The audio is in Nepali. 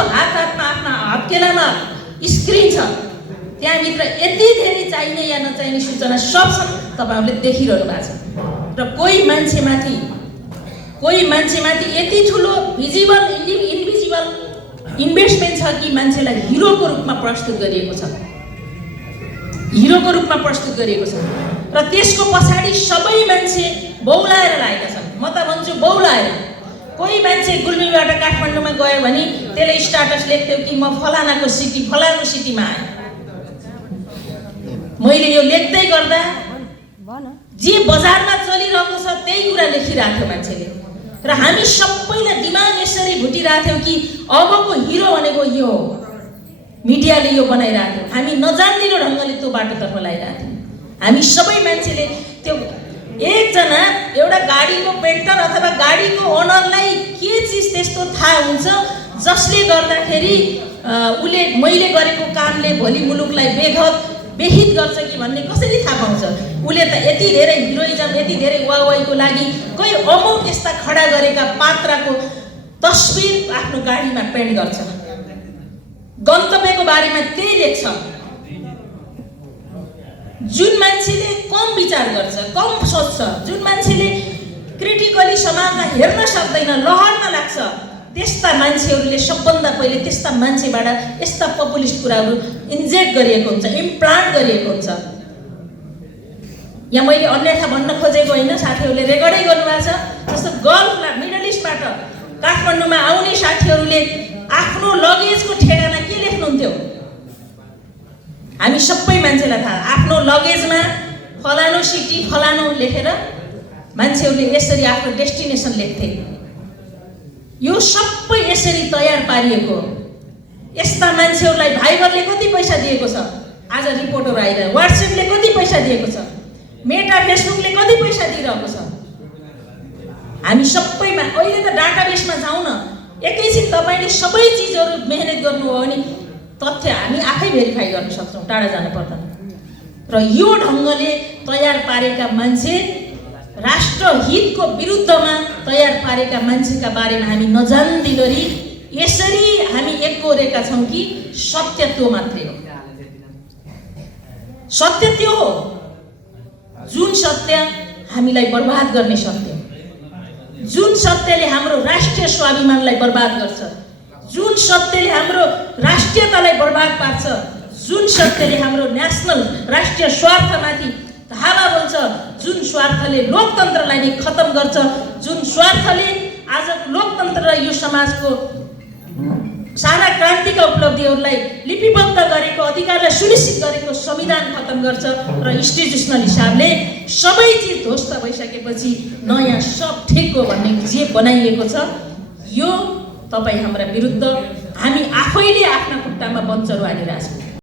सबैको हातमा आफ्ना हत्केलामा स्क्रिन छ। त्यहाँभित्र यति धेरै चाहिने या नचाहिने सूचना सब छन्, तपाईहरुले देखिरहनु भएको छ। र कोही मान्छेमाथि यति ठुलो भिजिबल इन्भिजिबल इन्भेस्टमेन्ट छ कि मान्छेलाई हिरोको रूपमा प्रस्तुत गरिएको छ, र त्यसको पछाडि सबै मान्छे बौलाएर लागेका छन्। म त भन्छु बौलाएर। कोही मान्छे गुल्मीबाट काठमाडौँमा गयो भने त्यसले स्ट्याटस लेख्थ्यो कि म फलानाको सिटी फलानो सिटीमा आएँ। मैले यो लेख्दै गर्दा जे बजारमा चलिरहेको छ त्यही कुरा लेखिरहेको थियो मान्छेले, र हामी सबैलाई दिमाग यसरी भुटिरहेको थियो कि अबको हिरो भनेको यो हो। मिडियाले यो बनाइरहेको थियो, हामी नजान्दिलो ढङ्गले त्यो बाटोतर्फ लगाइरहेको थियौँ। हामी सबै मान्छेले त्यो एकजना एउटा गाडीको पेन्टर अथवा गाडीको ओनरलाई के चिज त्यस्तो थाहा हुन्छ जसले गर्दाखेरि उले मैले गरेको कामले भोलि मुलुकलाई बेहित गर्छ कि भन्ने कसरी थाहा पाउँछ? उले त यति धेरै हिरोइजम यति धेरै वाहवाहीको लागि कोही अमौक यस्ता खडा गरेका पात्रको तस्बिर आफ्नो गाडीमा पेन्ट गर्छ, गन्तव्यको बारेमा त्यही लेख्छ। जुन मान्छेले कम विचार गर्छ, कम सोच्छ, जुन मान्छेले क्रिटिकली समाजमा हेर्न सक्दैन, लहरमा लाग्छ, त्यस्ता मान्छेहरूले सबभन्दा पहिले त्यस्ता मान्छेबाट यस्ता पपुलिस्ट कुराहरू इन्जेक्ट गरिएको हुन्छ, इम्प्लान्ट गरिएको हुन्छ। यहाँ मैले अन्यथा भन्न खोजेको होइन, साथीहरूले रेकर्डै गर्नुभएको छ। जस्तो गल्फ मिडल इस्टबाट काठमाडौँमा आउने साथीहरूले आफ्नो लगेजको ठेगाना के लेख्नुहुन्थ्यो? हामी सबै मान्छेलाई थाहा, आफ्नो लगेजमा फलानो सिटी फलानो लेखेर मान्छेहरूले यसरी आफ्नो डेस्टिनेसन लेख्थे। यो सबै यसरी तयार पारिएको। यस्ता मान्छेहरूलाई भाइबरले कति पैसा दिएको छ? आज रिपोर्टहरू आइरहेको। व्हाट्सएपले कति पैसा दिएको छ? मेटा फेसबुकले कति पैसा दिइरहेको छ? हामी सबैमा अहिले त डाटाबेसमा जाउँ न, एकैछिन तपाईले सबै चिजहरू मेहनत गर्नुभयो भने तथ्य हामी आफै भेरिफाई गर्न सक्छौँ, टाढा जानु पर्दैन। र यो ढङ्गले तयार पारेका मान्छे, राष्ट्रहितको विरुद्धमा तयार पारेका मान्छेका बारेमा हामी नजान्दिगरी यसरी हामी एकहोरेका छौँ कि सत्य त्यो मात्रै हो। सत्य त्यो हो जुन सत्य हामीलाई बर्बाद गर्ने सत्य, जुन सत्यले हाम्रो राष्ट्रिय स्वाभिमानलाई बर्बाद गर्छ, जुन सत्यले हाम्रो राष्ट्रियतालाई बर्बाद पार्छ, जुन सत्यले हाम्रो नेसनल राष्ट्रिय स्वार्थमाथि धावा बोल्छ, जुन स्वार्थले लोकतन्त्रलाई नै खतम गर्छ, जुन स्वार्थले आज लोकतन्त्र र यो समाजको सारा क्रान्तिका उपलब्धिहरूलाई लिपिबद्ध गरेको, अधिकारलाई सुनिश्चित गरेको संविधान खतम गर्छ। र इन्स्टिट्युसनल हिसाबले सबै चिज ध्वस्त भइसकेपछि नयाँ सब ठिक हो भन्ने जे बनाइएको छ, यो तपाईँ हाम्रा विरुद्ध हामी आफैले आफ्ना खुट्टामा बन्चरो हालिरहेछौँ।